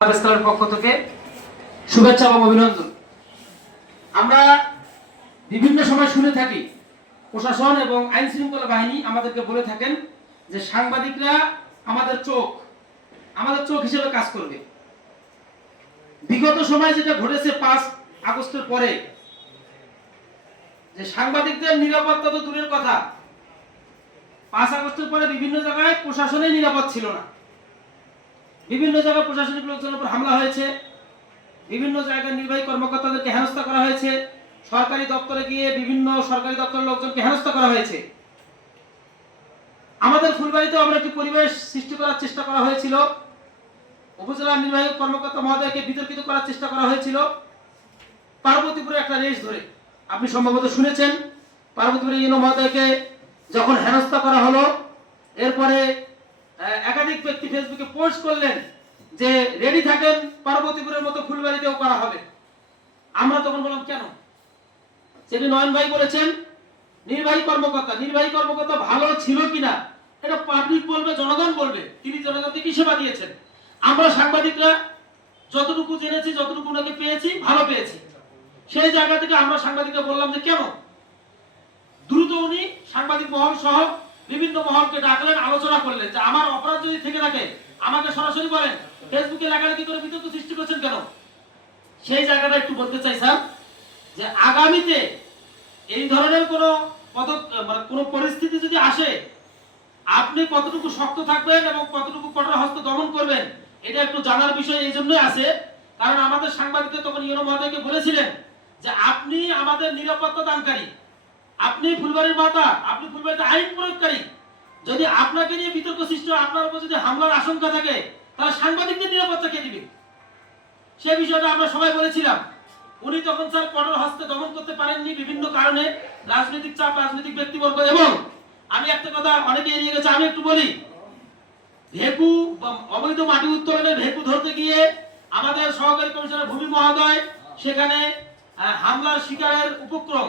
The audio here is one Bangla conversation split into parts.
পক্ষ থেকে শুভেচ্ছা এবং অভিনন্দন। আমরা বিভিন্ন সময় শুনে থাকি, প্রশাসন এবং আইন শৃঙ্খলা বাহিনী আমাদেরকে বলে থাকেন যে সাংবাদিকরা আমাদের চোখ আমাদের চোখ হিসেবে কাজ করবে। বিগত সময় যেটা ঘটেছে পাঁচ আগস্টের পরে, যে সাংবাদিকদের নিরাপত্তা তো দূরের কথা, পাঁচ আগস্টের পরে বিভিন্ন জায়গায় প্রশাসনের নিরাপদ ছিল না। বিভিন্ন জায়গায় প্রশাসনিক লোকজনের উপর হামলা হয়েছে। বিভিন্ন জায়গায় নির্বাহী কর্মকর্তাদেরকে হেনস্থা করা হয়েছে। সরকারি দপ্তরে গিয়ে বিভিন্ন সরকারি দপ্তরের লোকজনকে হেনস্থা করা হয়েছে। আমাদের ফুলবাড়িতেও আমরা একটি পরিবেশ সৃষ্টি করার চেষ্টা করা হয়েছিল। উপজেলা নির্বাহী কর্মকর্তা মহোদয়কে বিতর্কিত করার চেষ্টা করা হয়েছিল। পার্বতীপুরে একটা রেস ধরে, আপনি সম্ভবত শুনেছেন, পার্বতীপুরে ইউনো মহোদয়কে যখন হেনস্থা করা হলো, এরপরে একাধিক ব্যক্তি ফেসবুকে পোস্ট করলেন যে রেডি থাকেন, পার্বতীপুরের মতো ফুলবাড়িতেও করা হবে। আমরা তখন বললাম, কেন? সেটি নয়ন ভাই বলেছেন, নির্বাহী কর্মকর্তা নির্বাহী কর্মকর্তা ভালো ছিল কিনা? এটা পাবলিক বলবে, জনগণ বলবে, তিনি জনগণকে কি সেবা দিয়েছেন? আমরা সাংবাদিকরা যতটুকু জেনেছি, যতটুকু ওনাকে পেয়েছি, ভালো পেয়েছি। সেই জায়গা থেকে আমরা সাংবাদিকরা বললাম যে, কেন? দ্রুত উনি সাংবাদিক মহল সহ বিভিন্ন মহলকে ডাকলেন, আলোচনা করলেন যে আমার অপরাধ যদি থেকে থাকে, আমাকে সরাসরি বলেন, ফেসবুকে লেখালেখি করে বিতর্ক সৃষ্টি করছেন কেন? সেই জায়গাটা একটু বলতে চাই, স্যার, যে আগামীতে এই ধরনের কোনো পদক মানে কোনো পরিস্থিতি যদি আসে, আপনি কতটুকু শক্ত থাকবেন এবং কতটুকু কঠোর হস্ত দমন করবেন, এটা একটু জানার বিষয় এই জন্যই আছে। কারণ আমাদের সাংবাদিকদের তখন ইউনো মহোদয়কে বলেছিলেন যে আপনি আমাদের নিরাপত্তা দানকারী। আপনি ফুলবাড়ির মাতা, আপনি ফুলবাড়িতে আইন প্রয়োগকারী। যদি আপনাকে নিয়ে বিতর্ক সৃষ্টি আপনার উপর যদি হামলার আশঙ্কা থাকে, তাহলে সাংবাদিকদের নিরাপত্তা কে দিবে? সে বিষয়টা আমরা সবাই বলেছিলাম। উনি তখন স্যার কঠোর হস্তে দমন করতে পারেননি বিভিন্ন কারণে, রাজনৈতিক চাপ, রাজনৈতিক ব্যক্তিবর্গ, এবং আমি একটা কথা অনেকে এড়িয়ে গেছে, আমি একটু বলি। ভেকু অবৈধ মাটি উত্তোলনে ভেকু ধরতে গিয়ে আমাদের সহকারী কমিশনার ভূমি মহোদয় সেখানে হামলার শিকারের উপক্রম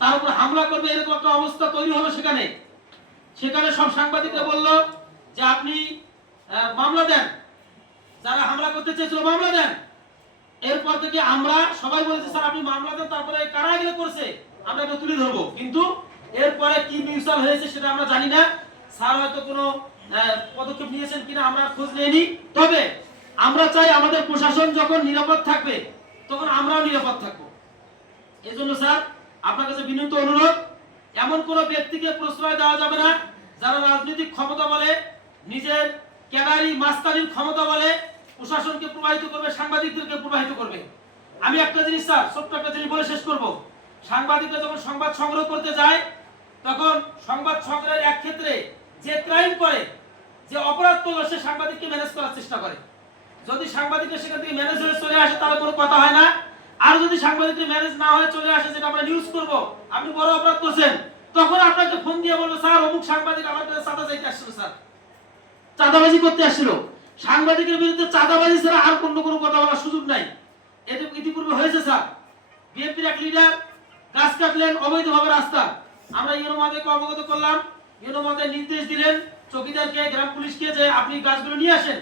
তার উপর হামলা করবে, এরকম একটা অবস্থা তৈরি হলো সেখানে। সেখানে সব সাংবাদিকরা বলল যে আপনি মামলা দেন। যারা হামলা করতে চেয়েছিল মামলা দেন। এরপর থেকে আমরা সবাই বলেছি, স্যার, আপনি মামলা দেন, তারপরে কারা এগুলো করছে, আমরা তুলে ধরবো। কিন্তু এরপরে কি মিউচুয়াল হয়েছে সেটা আমরা জানি না। স্যার হয়তো কোনো পদক্ষেপ নিয়েছেন কিনা আমরা খোঁজ নিইনি। তবে আমরা চাই আমাদের প্রশাসন যখন নিরাপদ থাকবে, তখন আমরাও নিরাপদ থাকব। এজন্য, স্যার আপনার কাছে বিনীত অনুরোধ, এমন কোন ব্যক্তিকে প্রশ্রয় দেওয়া যাবে না যারা রাজনৈতিক ক্ষমতা বলে, নিজের ক্যাডারি মাস্তারির ক্ষমতা বলে প্রশাসনকে প্রবাহিত করবে, সাংবাদিকদেরকে প্রবাহিত করবে। আমি একটা জিনিস স্যার, ছোট্ট একটা জিনিস বলে শেষ করব। সাংবাদিকরা যখন সংবাদ সংগ্রহ করতে যায়, তখন সংবাদ সংগ্রহের এক ক্ষেত্রে যে ক্রাইম করে, যে অপরাধ করল, সে সাংবাদিককে ম্যানেজ করার চেষ্টা করে। যদি সাংবাদিকরা সেখান থেকে ম্যানেজ হয়ে চলে আসে, তাহলে কোনো কথা হয় না। যদি সাংবাদিকরা ম্যানেজ না হয়ে চলে আসে যেটা আমরা নিউজ করব। আপনি বড় অপরাধ করছেন। তখন আপনাকে ফোন দিয়ে বলব, স্যার, অমুক সাংবাদিক আমার কাছে চাঁদা চাইতে আসছিল, স্যার। চাঁদাবাজি করতে আসছিল। সাংবাদিকের বিরুদ্ধে চাঁদাবাজি ছাড়া আর অন্য কোনো কথা বলার সুযোগ নাই। এতে ইতিপূর্বে হয়েছে, স্যার। বিএনপির এক লিডার গাছ কাটলেন অবৈধভাবে রাস্তা। আমরা ইউনো মাদেরকে অবগত করলাম। ইউনো মাদের নির্দেশ দিলেন চৌকিদারকে, গ্রাম পুলিশকে যে আপনি গাছগুলো নিয়ে আসেন।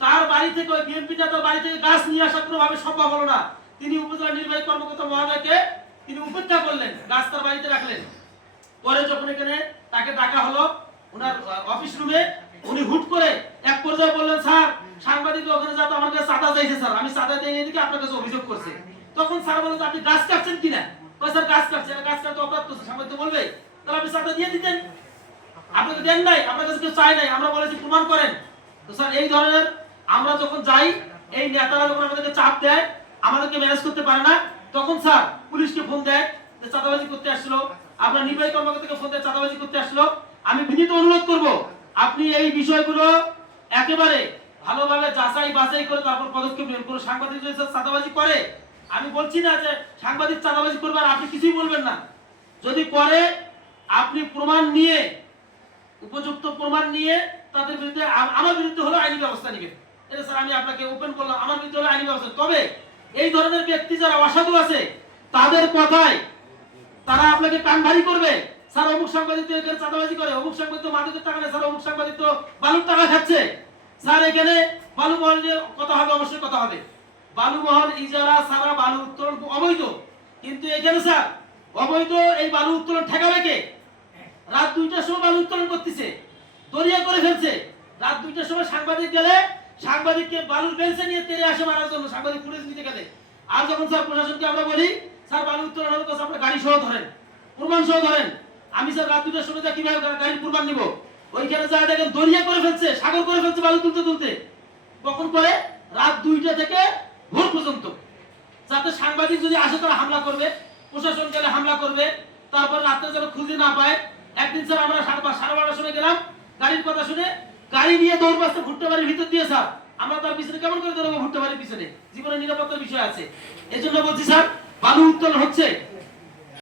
তার বাড়ি থেকে ওই বিএনপি নেতার বাড়ি থেকে গাছ নিয়ে আসা কোনোভাবে সম্ভব হলো না। তিনি উপজেলা নির্বাহী কর্মকর্তা মহোদয়কে তিনি উপেক্ষা করলেন গাছ তার বাড়িতে রাখলেন। পরে যখন এখানে তাকে ডাকা হলো, ওনার অফিস রুমে উনি হুট করে এক পর্যায়ে বললেন, স্যার, সাংবাদিক ওখানে যাতে আমার কাছে চাঁদা চাইছে, স্যার। আমি চাঁদা দিয়ে এদিকে আপনার কাছে অভিযোগ করছে। তখন স্যার বললেন আপনি গাছ কাটছেন কিনা? কয় স্যার, গাছ কাটছে। গাছ কাটতে অপরাধ করছে। সাংবাদিক বলবে, তাহলে আপনি চাঁদা দিয়ে দিতেন। আপনি তো দেন নাই। আপনার কাছে কেউ চাই নাই। আমরা বলেছি, প্রমাণ করেন। তো স্যার, এই ধরনের আমরা যখন যাই, এই নেতারা যখন আমাদেরকে চাপ দেয় আমাদেরকে ম্যানেজ করতে পারে না। তখন স্যার পুলিশকে ফোন দেয় যে চাঁদাবাজি করতে আসলো। আপনার নির্বাহী কর্মকর্তাকে ফোন দেয়, চাঁদাবাজি করতে আসলো। আমি বিনীত অনুরোধ করব, আপনি এই বিষয়গুলো একেবারে ভালোভাবে যাচাই বাছাই করে তারপর পদক্ষেপ নেবেন কোনো সাংবাদিক যদি চাঁদাবাজি করে, আমি বলছি না যে সাংবাদিক চাঁদাবাজি করবে আর আপনি কিছুই বলবেন না। যদি করে, আপনি প্রমাণ নিয়ে, উপযুক্ত প্রমাণ নিয়ে তাদের বিরুদ্ধে আমার বিরুদ্ধে হলো আইনি ব্যবস্থা নেবেন। এটা স্যার আমি আপনাকে ওপেন করলাম, আমার বিরুদ্ধে হলো আইনি ব্যবস্থা তবে এই ধরনের ব্যক্তি যারা অসাধু আছে, তাদের কথায় তারা আপনাকে কান ভারী করবে। স্যার, অমুক সাংবাদিক এখানে চাঁদাবাজি করে, অমুক সাংবাদিক মাদকের টাকা নেয়, স্যার, অমুক সাংবাদিক বালুর টাকা খাচ্ছে। স্যার, এখানে বালু মহল নিয়ে কথা হবে, অবশ্যই কথা হবে। বালু মহল, ইজারা, সারা বালু উত্তোলন অবৈধ। কিন্তু এখানে, স্যার, অবৈধ এই বালু উত্তোলন ঠেকাবে কে? রাত দুইটার সময় বালু উত্তোলন করতেছে, দরিয়া করে ফেলছে। রাত দুইটার সময় সাংবাদিক গেলে সাংবাদিককে বালুর বেঞ্চে নিয়ে তেরে আসে মারার জন্য। সাংবাদিক পুলিশ নিতে গেলে। আর যখন স্যার প্রশাসনকে আমরা বলি স্যার বালু উত্তোলন তো আপনার গাড়ি সহ ধরেন, প্রমাণ সহ ধরেন। আমি স্যার রাত দুটার সময় যা কীভাবে গাড়ির প্রমাণ নিব? ওইখানে যা দেখেন, দরিয়া করে ফেলছে, সাগর করে ফেলছে বালু তুলতে তুলতে। কখন করে? রাত দুইটা থেকে ভোর পর্যন্ত। যাতে সাংবাদিক যদি আসে, তারা হামলা করবে, প্রশাসন গেলে হামলা করবে, তারপর রাত্রে যেন খুঁজে না পায়। একদিন স্যার আমরা সাড়ে সাড়ে বারোটার সময় গেলাম, গাড়ির কথা শুনে গাড়ি নিয়ে দৌড় বাসতে ভুট্টা বাড়ির ভিতর দিয়ে, স্যার। আমরা তার পিছনে কেমন করে দৌড়বো ভুট্টা বাড়ির পিছনে? জীবনের নিরাপত্তার বিষয় আছে। এজন্য বলছি, স্যার বালু উত্তোলন হচ্ছে।